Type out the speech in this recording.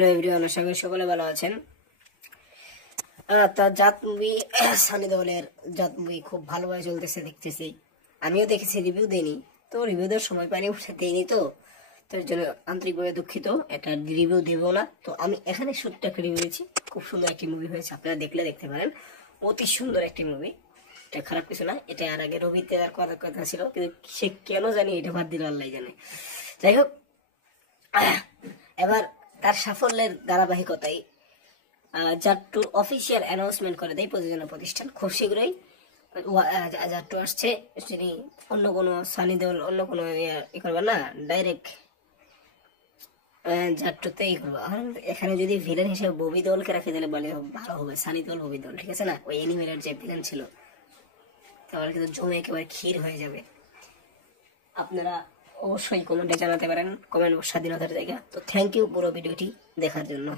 Hello everyone, আশা করি সকলে ভালো আছেন। তার জাত মুভি, সানি দেওলের জাত মুভি খুব ভালোভাবে চলতেছে দেখতেছি। আমিও দেখেছি, রিভিউ দেইনি তো, রিভিউ দেওয়ার সময় পাইনি, উঠে দেইনি তো তার জন্য আন্তরিকভাবে দুঃখিত। এটা রিভিউ দেবো না, তো আমি এখানে ছোট্ট একটা রিভিউ দিচ্ছি। খুব সুন্দর একটি মুভি হয়েছে, আপনারা দেখলে দেখতে পারেন। অতি সুন্দর একটি মুভি, এটা খারাপ কিছু না। এটা আর আগে রবি তেজার কথা ছিল, কিন্তু সে কেন জানি এটা বাদ দিল, আল্লাহ জানে। যাই হোক, এবার তার সাফল্যের ধারাবাহিকতায় জাট্টু অফিসিয়াল অ্যানাউন্সমেন্ট করে দেয় প্রযোজনা প্রতিষ্ঠান। খুব শীঘ্রই জাট্টু আসছে। তিনি অন্য কোনো সানি দেওল অন্য কোনো ই করবে না, ডাইরেক্ট জাট্টুতে ই করবো। এখানে যদি ভিলেন হিসেবে ববি দেওলকে রাখে দিলে বলে ভালো হবে, সানি দেওল ববি দেওল, ঠিক আছে না? ওই অ্যানিমেটেড যে ভিলেন ছিল, তাহলে কিন্তু জমে একেবারে ক্ষীর হয়ে যাবে। আপনারা অবশ্যই কমেন্টে জানাতে পারেন, কমেন্ট স্বাধীনতার জায়গা। তো থ্যাংক ইউ পুরো ভিডিওটি দেখার জন্য।